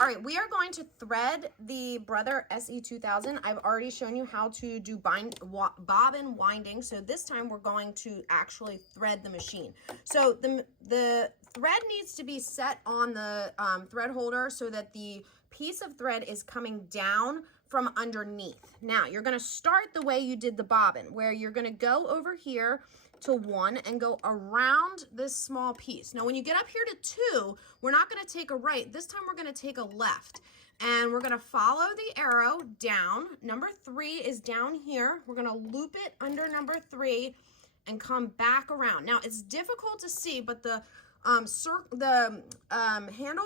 All right, we are going to thread the Brother SE2000. I've already shown you how to do bobbin winding. So this time we're going to actually thread the machine. So the thread needs to be set on the thread holder so that the piece of thread is coming down from underneath. Now you're going to start the way you did the bobbin, where you're going to go over here to 1 and go around this small piece. Now when you get up here to 2, we're not going to take a right. This time we're going to take a left, and we're going to follow the arrow down. Number 3 is down here. We're going to loop it under number 3 and come back around. Now it's difficult to see, but the handle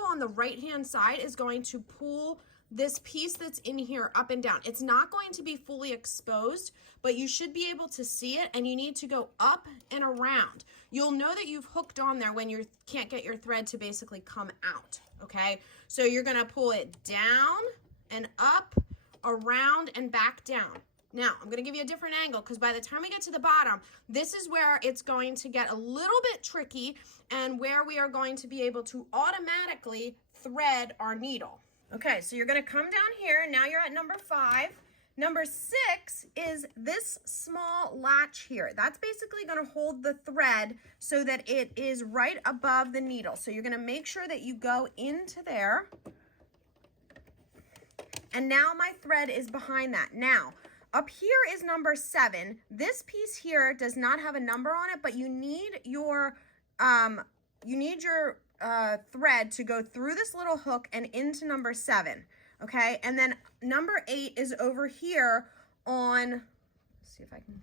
on the right hand side is going to pull this piece that's in here up and down. It's not going to be fully exposed, but you should be able to see it, and you need to go up and around. You'll know that you've hooked on there when you can't get your thread to basically come out, okay? So you're gonna pull it down and up, around, and back down. Now, I'm gonna give you a different angle, because by the time we get to the bottom, this is where it's going to get a little bit tricky and where we are going to be able to automatically thread our needle. Okay, so you're going to come down here. Now you're at number 5. Number 6 is this small latch here. That's basically going to hold the thread so that it is right above the needle. So you're going to make sure that you go into there. And now my thread is behind that. Now, up here is number 7. This piece here does not have a number on it, but you need your thread to go through this little hook and into number 7, okay? And then number 8 is over here on, let's see if I can,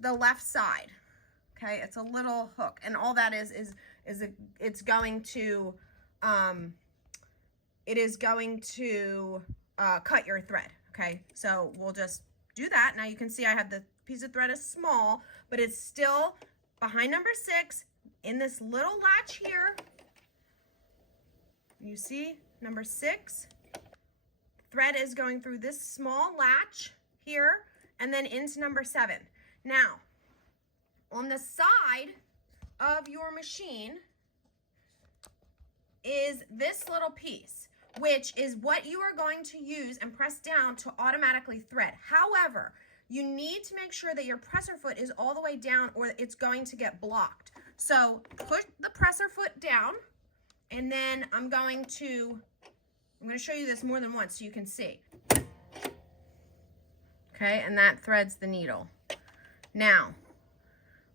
the left side, okay? It's a little hook, and all that is it's going to, it is going to cut your thread, okay? So we'll just do that. Now you can see I have the piece of thread is small, but it's still behind number 6, in this little latch here. You see number 6, thread is going through this small latch here and then into number 7. Now on the side of your machine is this little piece, which is what you are going to use and press down to automatically thread. However, you need to make sure that your presser foot is all the way down or it's going to get blocked. So put the presser foot down, and then I'm going to show you this more than once so you can see. Okay, and that threads the needle. Now,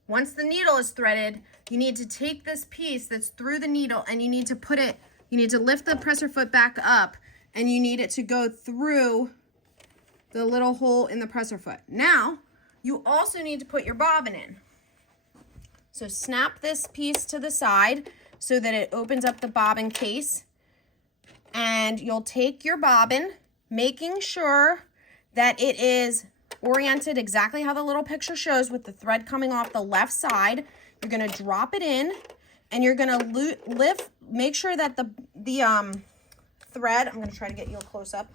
once the needle is threaded, you need to take this piece that's through the needle and you need to lift the presser foot back up, and you need it to go through the little hole in the presser foot. Now, you also need to put your bobbin in. So snap this piece to the side so that it opens up the bobbin case, and you'll take your bobbin, making sure that it is oriented exactly how the little picture shows, with the thread coming off the left side. You're going to drop it in, and you're going to make sure that the thread, I'm going to try to get you a close-up,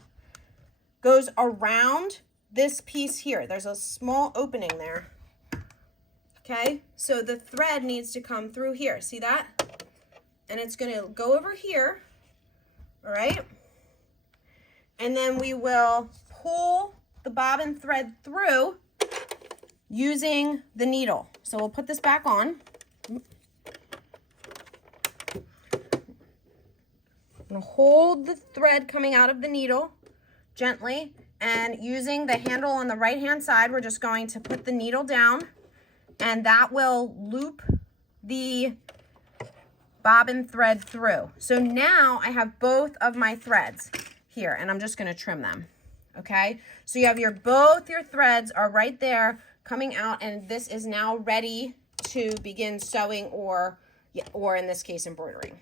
goes around this piece here. There's a small opening there. Okay, so the thread needs to come through here. See that? And it's going to go over here. All right. And then we will pull the bobbin thread through using the needle. So we'll put this back on. I'm going to hold the thread coming out of the needle gently, and using the handle on the right hand side, we're just going to put the needle down, and that will loop the bobbin thread through. So now I have both of my threads here, and I'm just going to trim them. Okay, so you have both your threads are right there coming out, and this is now ready to begin sewing or in this case embroidering.